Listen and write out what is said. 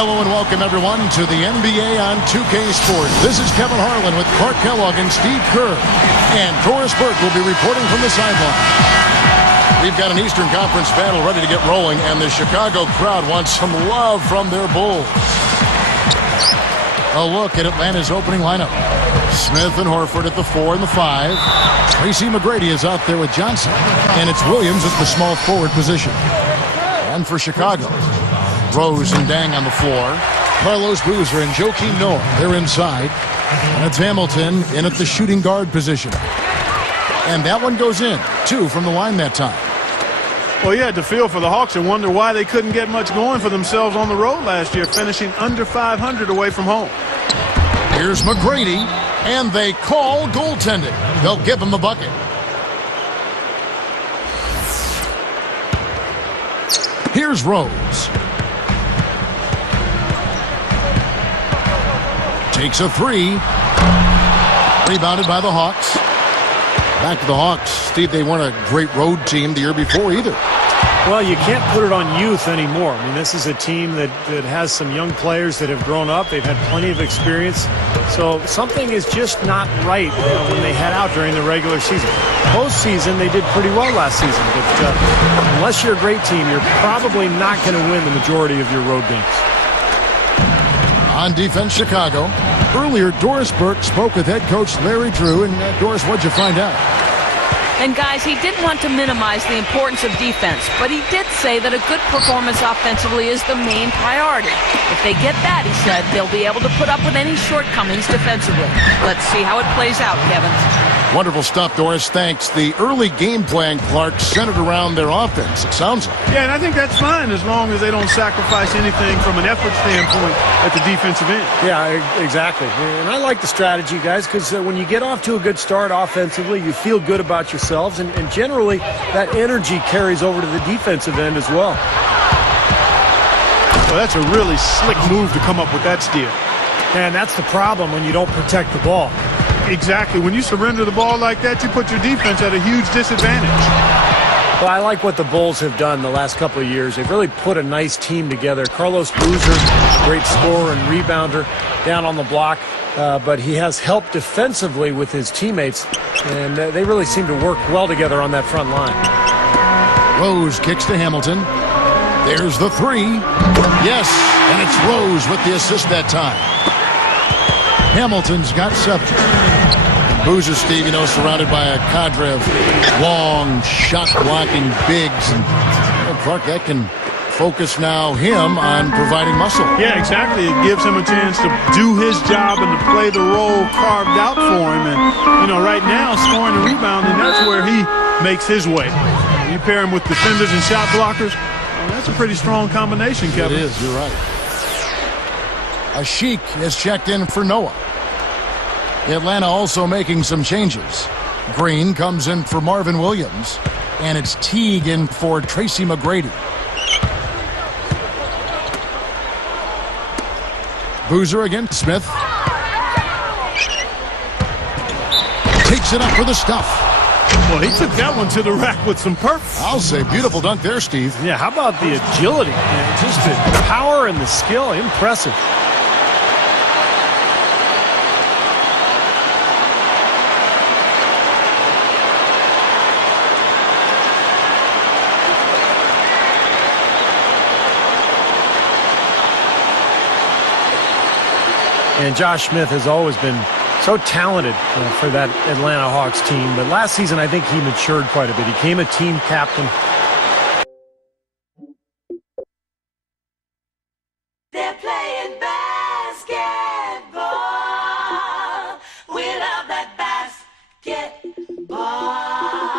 Hello and welcome everyone to the NBA on 2K Sports. This is Kevin Harlan with Clark Kellogg and Steve Kerr. And Doris Burke will be reporting from the sideline. We've got an Eastern Conference battle ready to get rolling, and the Chicago crowd wants some love from their Bulls. A look at Atlanta's opening lineup. Smith and Horford at the 4 and the 5. Tracy McGrady is out there with Johnson. And it's Williams at the small forward position. And for Chicago, Rose and Dang on the floor. Carlos Boozer and Joakim Noah, they're inside. And it's Hamilton in at the shooting guard position. And that one goes in. 2 from the line that time. Well, you had to feel for the Hawks and wonder why they couldn't get much going for themselves on the road last year, finishing under 500 away from home. Here's McGrady, and they call goaltending. They'll give him the bucket. Here's Rose. Takes a 3. Rebounded by the Hawks. Back to the Hawks. Steve, they weren't a great road team the year before either. Well, you can't put it on youth anymore. I mean, this is a team that has some young players that have grown up. They've had plenty of experience. So something is just not right when they head out during the regular season. Postseason, they did pretty well last season. But unless you're a great team, you're probably not going to win the majority of your road games. On defense, Chicago. Earlier, Doris Burke spoke with head coach Larry Drew. And Doris, what'd you find out? And guys, he didn't want to minimize the importance of defense, but he did say that a good performance offensively is the main priority. If they get that, he said, they'll be able to put up with any shortcomings defensively. Let's see how it plays out, Kevin. Wonderful stuff, Doris. Thanks. The early game plan, Clark, centered around their offense, it sounds like. Yeah, and I think that's fine as long as they don't sacrifice anything from an effort standpoint at the defensive end. Yeah, exactly. And I like the strategy, guys, because when you get off to a good start offensively, you feel good about yourselves, and generally that energy carries over to the defensive end as well. Well, that's a really slick move to come up with that steal. And that's the problem when you don't protect the ball. Exactly. When you surrender the ball like that, you put your defense at a huge disadvantage. Well, I like what the Bulls have done the last couple of years. They've really put a nice team together. Carlos Boozer, great scorer and rebounder down on the block, but he has helped defensively with his teammates, and they really seem to work well together on that front line. Rose kicks to Hamilton. There's the 3. Yes, and it's Rose with the assist that time. Hamilton's got 7. Boozer, Steve, surrounded by a cadre of long, shot-blocking bigs. And Clark, that can focus now him on providing muscle. Yeah, exactly. It gives him a chance to do his job and to play the role carved out for him. And, right now, scoring and rebounding, that's where he makes his way. You pair him with defenders and shot blockers, that's a pretty strong combination, Kevin. It is, you're right. Ashik is checked in for Noah. Atlanta also making some changes. Green comes in for Marvin Williams, and it's Teague in for Tracy McGrady. Boozer against Smith. Takes it up for the stuff. Well, he took that one to the rack with some purpose. I'll say beautiful dunk there, Steve. Yeah, how about the agility? Just the power and the skill. Impressive. And Josh Smith has always been so talented for that Atlanta Hawks team. But last season, I think he matured quite a bit. He became a team captain. They're playing basketball. We love that basketball.